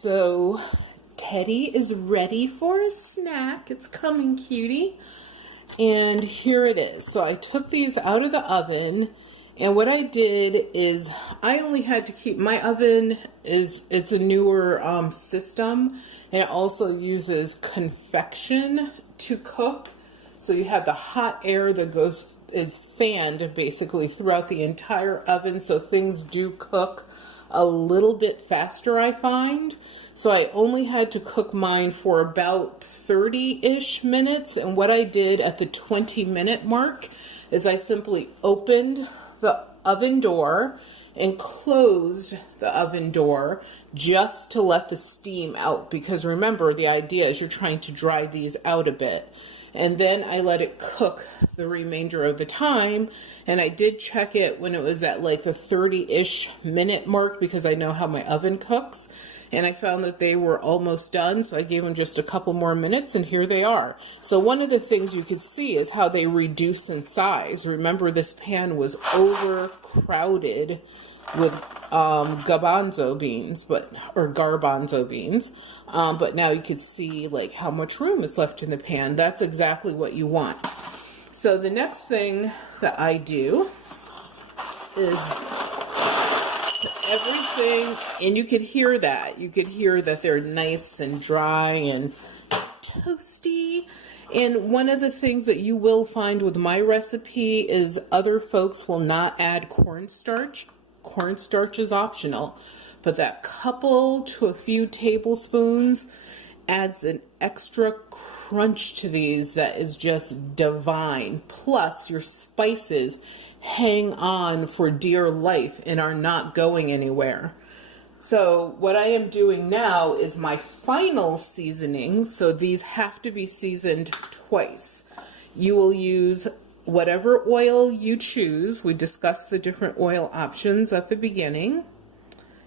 So Teddy is ready for a snack. It's coming, cutie. And here it is. So I took these out of the oven, and what I did is I only had to keep my oven it's a newer system, and it also uses convection to cook. So you have the hot air that is fanned basically throughout the entire oven, so things do cook a little bit faster, I find. So I only had to cook mine for about 30-ish minutes, and what I did at the 20-minute mark is I simply opened the oven door and closed the oven door just to let the steam out, because remember, the idea is you're trying to dry these out a bit. And then I let it cook the remainder of the time, and I did check it when it was at like the 30-ish minute mark, because I know how my oven cooks, and I found that they were almost done, so I gave them just a couple more minutes, and here they are. So one of the things you could see is how they reduce in size. Remember, this pan was overcrowded with garbanzo beans, but now you could see like how much room is left in the pan. That's exactly what you want. So the next thing that I do is everything, and you could hear that they're nice and dry and toasty. And one of the things that you will find with my recipe is other folks will not add cornstarch. Cornstarch is optional, but that couple to a few tablespoons adds an extra crunch to these that is just divine. Plus, your spices hang on for dear life and are not going anywhere. So what I am doing now is my final seasoning. So these have to be seasoned twice. You will use whatever oil you choose. We discussed the different oil options at the beginning.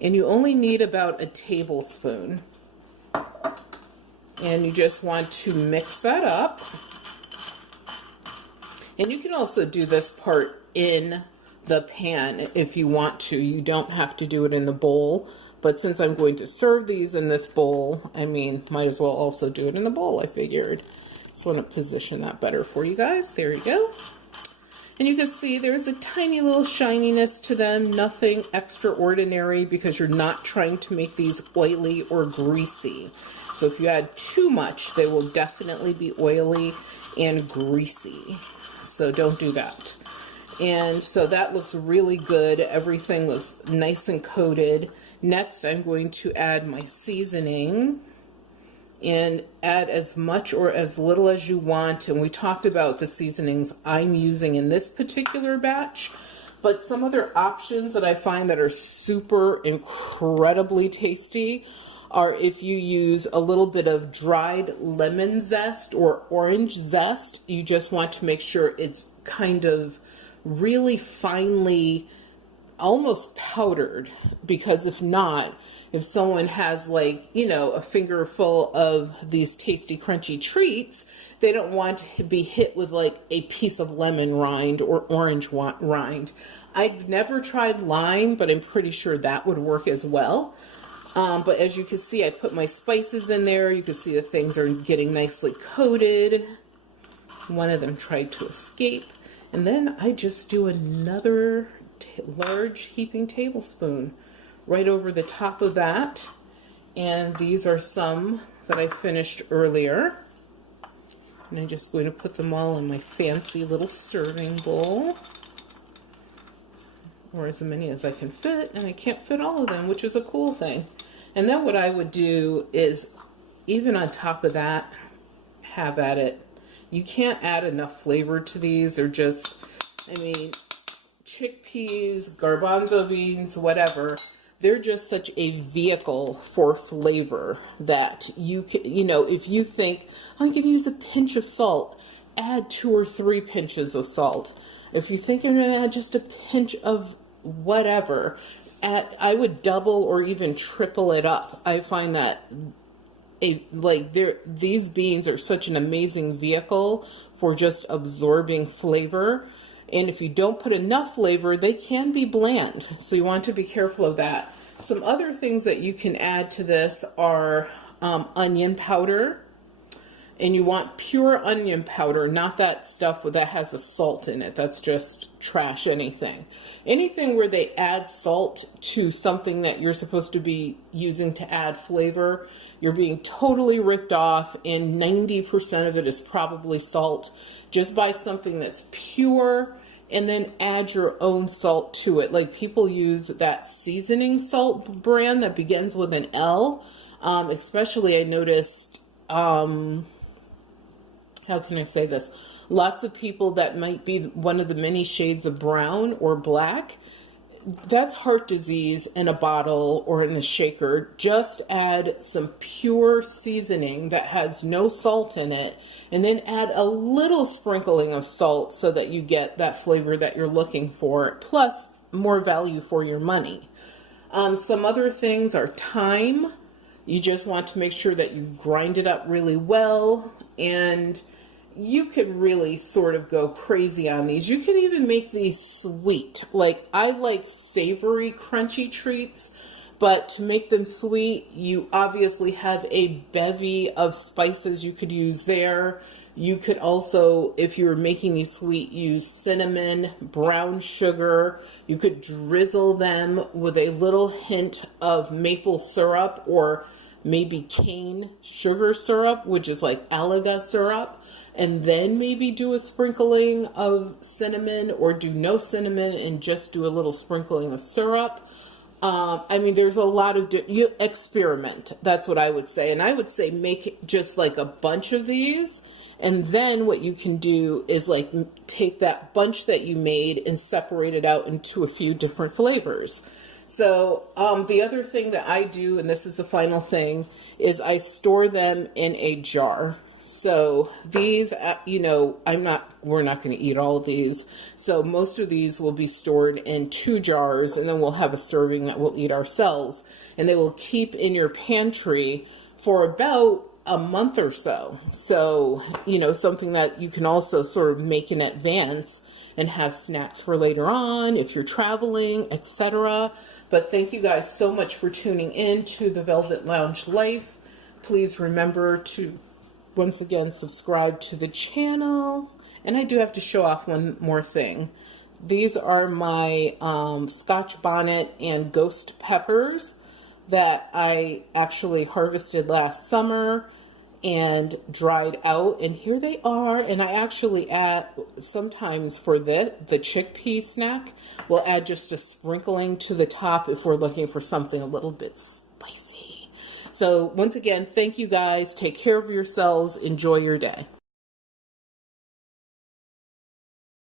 And you only need about a tablespoon. And you just want to mix that up. And you can also do this part in the pan if you want to. You don't have to do it in the bowl. But since I'm going to serve these in this bowl, I mean, might as well also do it in the bowl, I figured. Just want to position that better for you guys. There you go. And you can see there's a tiny little shininess to them, nothing extraordinary, because you're not trying to make these oily or greasy. So if you add too much, they will definitely be oily and greasy. So don't do that. And so that looks really good. Everything looks nice and coated. Next, I'm going to add my seasoning. And add as much or as little as you want. And we talked about the seasonings I'm using in this particular batch, but some other options that I find that are super incredibly tasty are if you use a little bit of dried lemon zest or orange zest. You just want to make sure it's kind of really finely, almost powdered, because if not, if someone has like, you know, a finger full of these tasty, crunchy treats, they don't want to be hit with like a piece of lemon rind or orange rind. I've never tried lime, but I'm pretty sure that would work as well. But as you can see, I put my spices in there. You can see the things are getting nicely coated. One of them tried to escape. And then I just do another large heaping tablespoon right over the top of that. And these are some that I finished earlier. And I'm just going to put them all in my fancy little serving bowl, or as many as I can fit, and I can't fit all of them, which is a cool thing. And then what I would do is, even on top of that, have at it. You can't add enough flavor to these. They're just, I mean, chickpeas, garbanzo beans, whatever, they're just such a vehicle for flavor that you can, you know, if you think, I'm going to use a pinch of salt, add 2 or 3 pinches of salt. If you think you're going to add just a pinch of whatever, I would double or even triple it up. I find that these beans are such an amazing vehicle for just absorbing flavor. And if you don't put enough flavor, they can be bland. So you want to be careful of that. Some other things that you can add to this are onion powder. And you want pure onion powder, not that stuff that has a salt in it. That's just trash anything. Anything where they add salt to something that you're supposed to be using to add flavor, you're being totally ripped off, and 90% of it is probably salt. Just buy something that's pure and then add your own salt to it. Like people use that seasoning salt brand that begins with an L. Especially I noticed... how can I say this? Lots of people that might be one of the many shades of brown or black, that's heart disease in a bottle or in a shaker. Just add some pure seasoning that has no salt in it, and then add a little sprinkling of salt so that you get that flavor that you're looking for, plus more value for your money. Some other things are thyme. You just want to make sure that you grind it up really well, and you could really sort of go crazy on these. You can even make these sweet. Like I like savory, crunchy treats, but to make them sweet, you obviously have a bevy of spices you could use there. You could also, if you were making these sweet, use cinnamon, brown sugar. You could drizzle them with a little hint of maple syrup or maybe cane sugar syrup, which is like Alaga syrup. And then maybe do a sprinkling of cinnamon, or do no cinnamon and just do a little sprinkling of syrup. I mean, there's a lot of, you experiment. That's what I would say. And I would say make just like a bunch of these. And then what you can do is like take that bunch that you made and separate it out into a few different flavors. So the other thing that I do, and this is the final thing, is I store them in a jar. So these, you know, we're not going to eat all of these. So most of these will be stored in 2 jars, and then we'll have a serving that we'll eat ourselves. And they will keep in your pantry for about a month or so. So, you know, something that you can also sort of make in advance and have snacks for later on if you're traveling, etc. But thank you guys so much for tuning in to the Velvet Lounge Life. Please remember to once again subscribe to the channel. And I do have to show off one more thing. These are my Scotch bonnet and ghost peppers that I actually harvested last summer and dried out, and here they are. And I actually add sometimes for the chickpea snack, we'll add just a sprinkling to the top if we're looking for something a little bit spicy. So once again, thank you guys. Take care of yourselves. Enjoy your day.